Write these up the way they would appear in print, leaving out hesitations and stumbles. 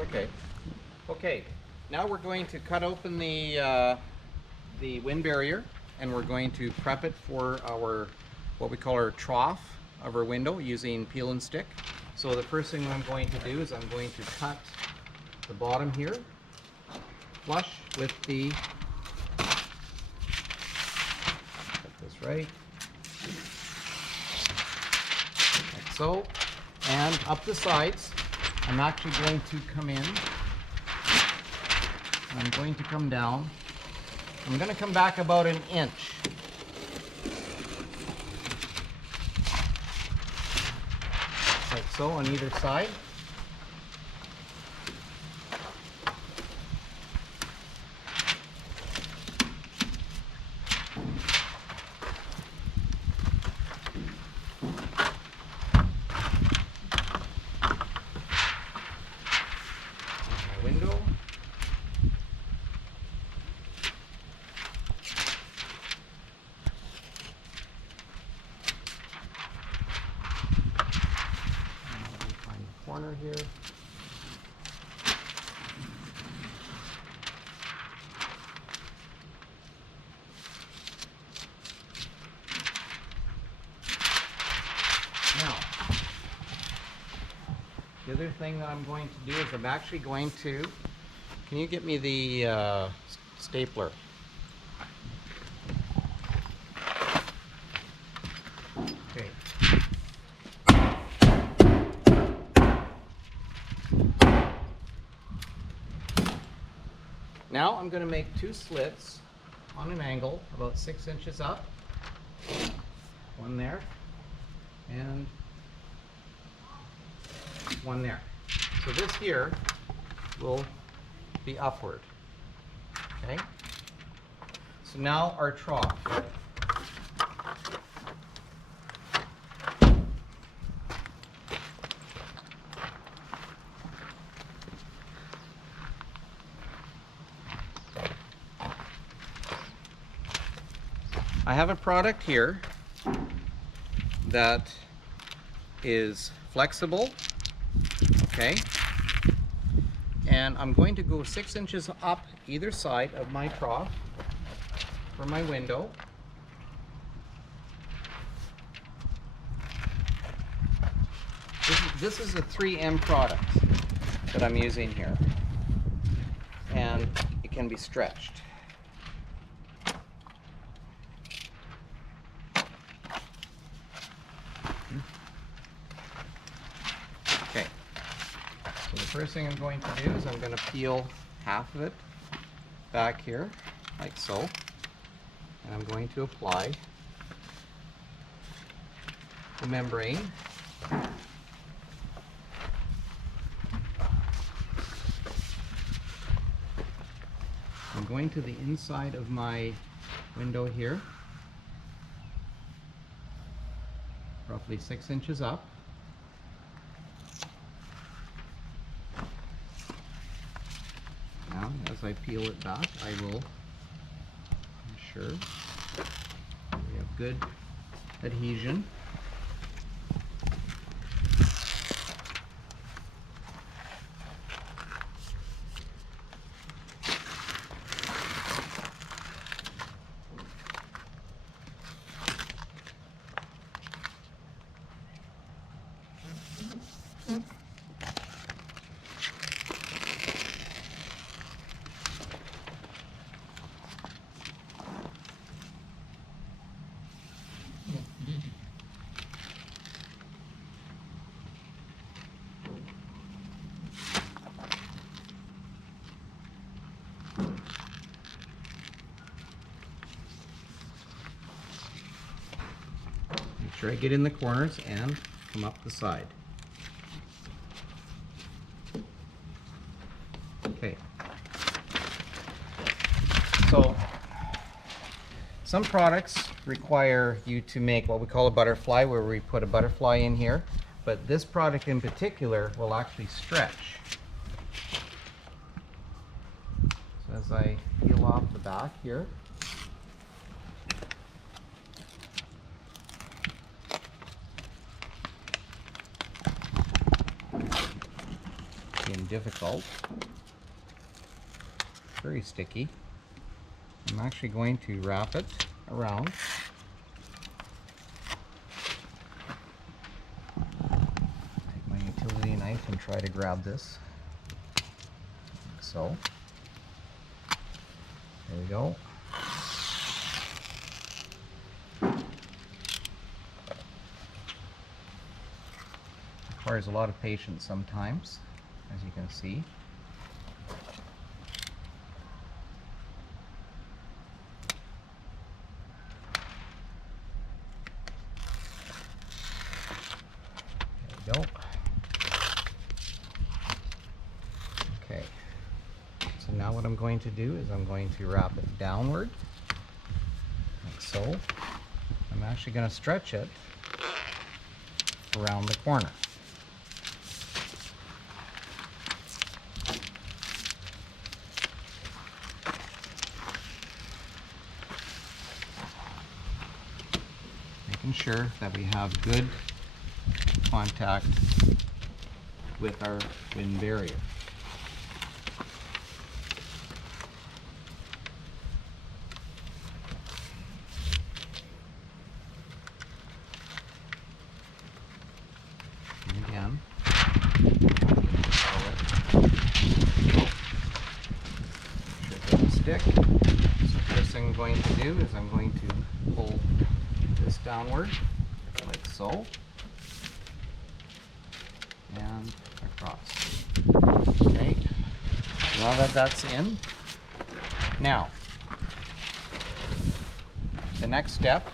Okay. Okay. Now we're going to cut open the wind barrier, and we're going to prep it for our what we call our trough of our window using peel and stick. So the first thing I'm going to do is I'm going to cut the bottom here flush with the, cut this right, like so, and up the sides. I'm actually going to come in. I'm going to come down. I'm going to come back about an inch. Like so on either side. My window. Find the corner here. Now, the other thing that I'm going to do is I'm actually going to, can you get me the stapler? Okay. Now I'm going to make two slits on an angle about 6 inches up. One there and one there. So this here will be upward. Okay? So now our trough. I have a product here that is flexible, okay? And I'm going to go 6 inches up either side of my trough for my window. This is a 3M product that I'm using here, and it can be stretched. Okay, so the first thing I'm going to do is I'm going to peel half of it back here, like so, and I'm going to apply the membrane. I'm going to the inside of my window here, roughly 6 inches up. Now, as I peel it back, I will ensure we have good adhesion. Make sure I get in the corners and come up the side. Okay. So, some products require you to make what we call a butterfly, where we put a butterfly in here, but this product in particular will actually stretch. So as I peel off the back here, can difficult. Very sticky. I'm actually going to wrap it around. Take my utility knife and try to grab this. Like so. There we go. Requires a lot of patience sometimes, as you can see. There we go. Okay, so now what I'm going to do is I'm going to wrap it downward, like so. I'm actually going to stretch it around the corner. Making sure that we have good contact with our wind barrier. And again, sure it doesn't stick. So first thing I'm going to do is I'm going to pull this downward like so and across. Okay, now that that's in, now the next step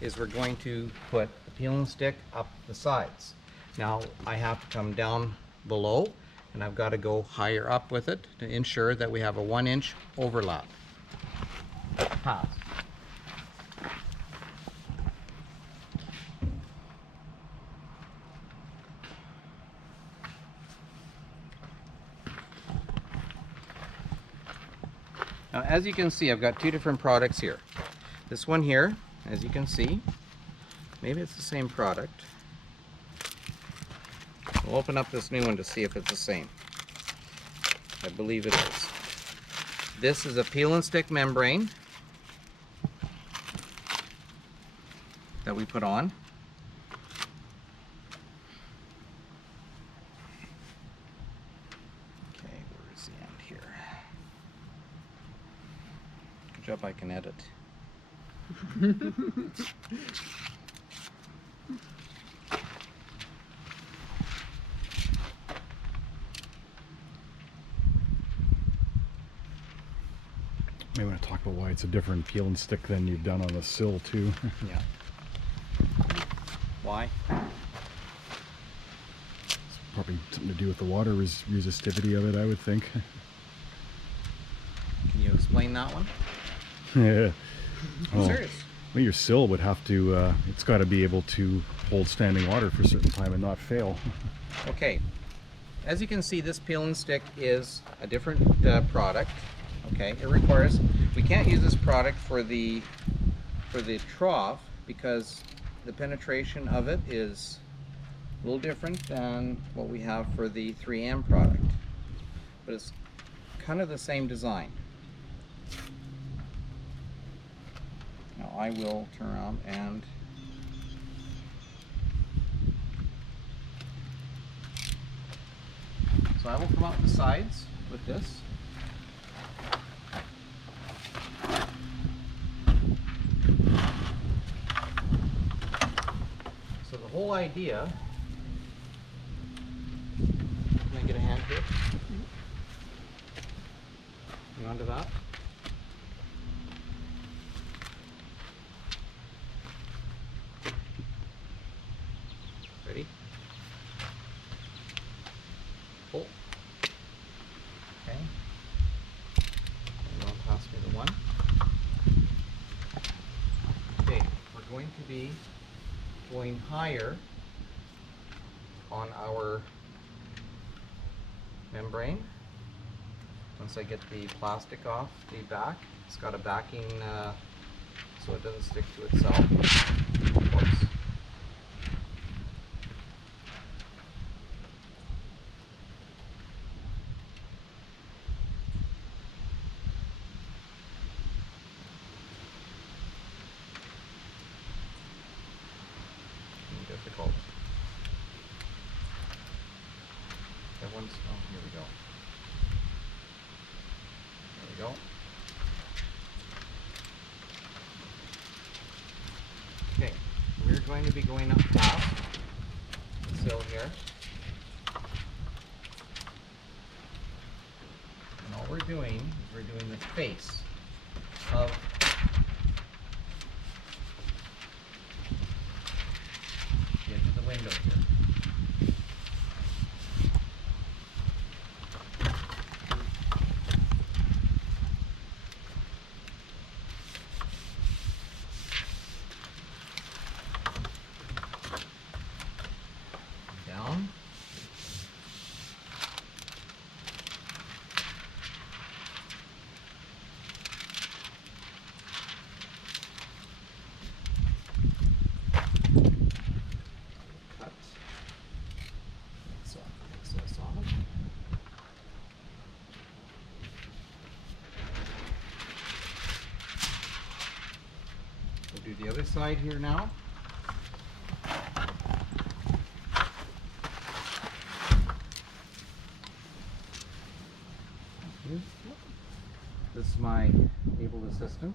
is we're going to put the peel and stick up the sides. Now I have to come down below and I've got to go higher up with it to ensure that we have a 1-inch overlap. Pass. Now, as you can see, I've got two different products here. This one here, as you can see, maybe it's the same product. We'll open up this new one to see if it's the same. I believe it is. This is a peel and stick membrane that we put on. Okay, where's the end here? Good job, I can edit. May want to talk about why it's a different peel and stick than you've done on the sill too. Yeah. Why? It's probably something to do with the water resistivity of it, I would think. Can you explain that one? Yeah. I'm serious. Well, your sill would have to, it's got to be able to hold standing water for a certain time and not fail. Okay, as you can see, this peel and stick is a different product. Okay, it requires, we can't use this product for the trough because the penetration of it is a little different than what we have for the 3M product, but it's kind of the same design. Now I will turn around and so I will come out the sides with this. So the whole idea, can I get a hand here? Hang on to that. Ready? Pull. Okay. And now pass me the one. Okay, we're going to be going higher on our membrane. Once I get the plastic off the back, it's got a backing so it doesn't stick to itself, of course. Here we go. There we go. Okay, we're going to be going up past the sill here. And all we're doing is we're doing the face of the edge of the window here. Down. Cut. So, excess off. We'll do the other side here now. This is my able assistant.